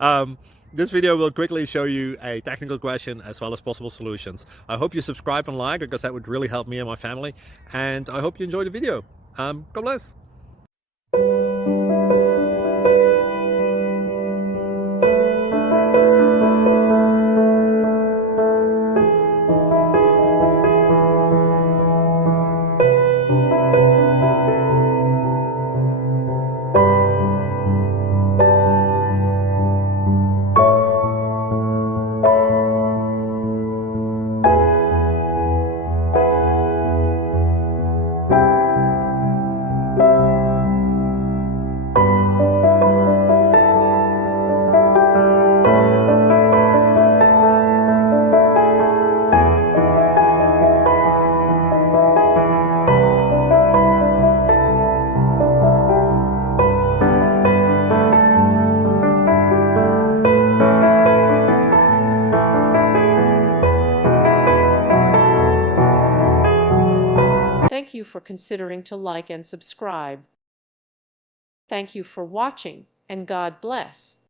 um, this video will quickly show you a technical question as well as possible solutions. I hope you subscribe and like, because that would really help me and my family. And I hope you enjoy the video. God bless. Thank you for considering to like and subscribe. Thank you for watching, and God bless.